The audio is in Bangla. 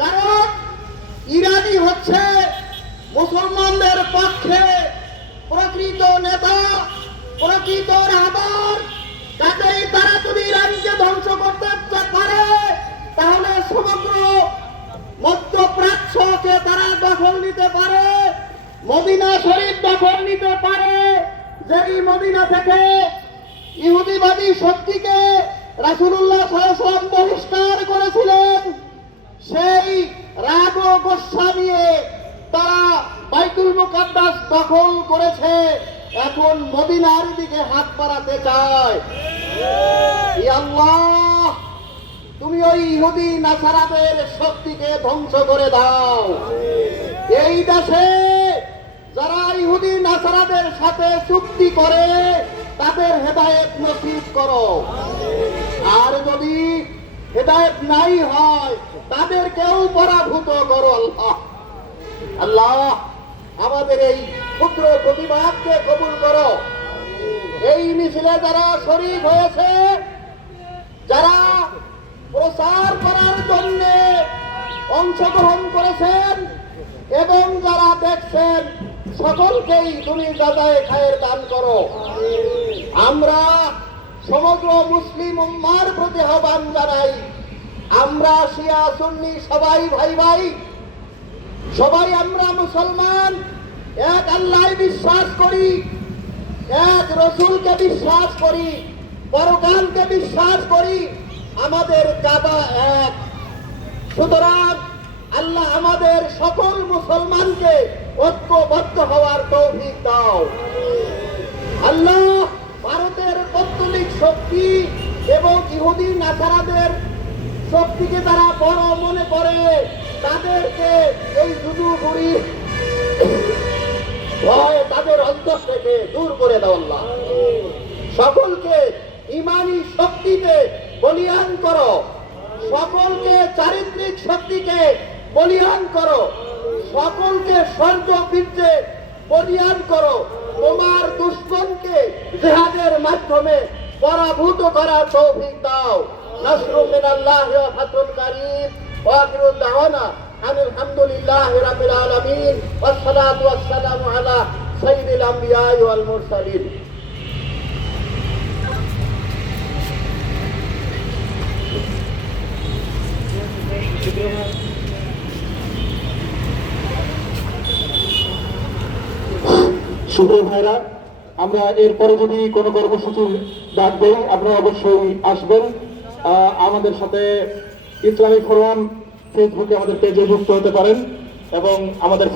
কারণ ইরানি হচ্ছে মুসলমানদের পক্ষে প্রকৃত নেতা, প্রকৃত রাহবার। কাজেই তারা যদি ইরানকে ধ্বংস করতে পারে তাহলে সমগ্র মধ্যপ্রাচ্যকে তারা দখল নিতে পারে, মদিনা শরীফ দখল নিতে পারে। যেই মদিনা থেকে ইহুদিবাদী শক্তিকে রাসূলুল্লাহ সাল্লাল্লাহু আলাইহি ওয়াসাল্লাম বহিষ্কার করেছিলেন, সেই রাগ ও গোসা নিয়ে তারা বাইতুল মুকাদ্দাস দখল করেছে, এখন মদিনার দিকে হাত বাড়াতে চায়। ই আল্লাহ, তুমি ওই ইহুদি নাসারাদের শক্তিকে ধ্বংস করে দাও। এই দেশে যারা ইহুদি নাসারাদের সাথে চুক্তি করে তাদের হেদায়েত নসিব করো, আর যদি হেদায়েত নাই হয় তাদেরকেও পরাভূত করো। আল্লাহ আল্লাহ আমাদের এই ক্ষুদ্র প্রতিবাদকে কবুল করো। এই মিছিলে যারা শরীক হয়েছে, যারা প্রচার করার জন্য অংশগ্রহণ করেছেন এবং যারা দেখছেন, সকলকেই তুমি যাচাই খায়ের দান করো। আমরা সমগ্র মুসলিম উম্মার প্রতি আহ্বান জানাই, আমরা শিয়া সুন্নি সবাই ভাই ভাই, সবাই আমরা মুসলমান, এক আল্লাহ বিশ্বাস করি, এক রসুলকে বিশ্বাস করি, পরকালকে বিশ্বাস করি, আমাদের কাবা এক। সুতরাং আল্লাহ আমাদের সকল মুসলমানকে ঐক্যবদ্ধ হওয়ার তৌফিক দাও। আল্লাহ ভারতের পৌত্তলিক শক্তি এবং ইহুদি নাসারাদের শক্তিকে তারা বড় মনে করে, তাদেরকে এই জুজুগুড়ি ভয় তাদের অন্তর থেকে দূর করে দাও। আল্লাহ সকলকে ইমানি শক্তিতে বলিয়ান করো, সকলকে চারিত্রিক শক্তিকে বলিয়ান করো, সকলকে স্বর্গ বীর্যে বলিয়ান করো। তোমার দুশমনকে জিহাদের মাধ্যমে পরাভূত করার তৌফিক দাও। নাসরু মিনাল্লাহি ওয়া ফাতহুন কারীম ওয়া আখিরু দাওয়ানা আলহামদুলিল্লাহি রাব্বিল আলামিন ওয়াসসালাতু ওয়াসসালামু আলা সাইয়্যিদিল আমবিয়া ওয়াল মুরসালিন। সুপ্রিয় ভাইরা, আমরা এরপরে যদি কোনো কর্মসূচির ডাক দেই আপনারা অবশ্যই আসবেন। আমাদের সাথে ইসলামী ফোরাম ফেসবুকে আমাদের পেজে যুক্ত হতে পারেন এবং আমাদের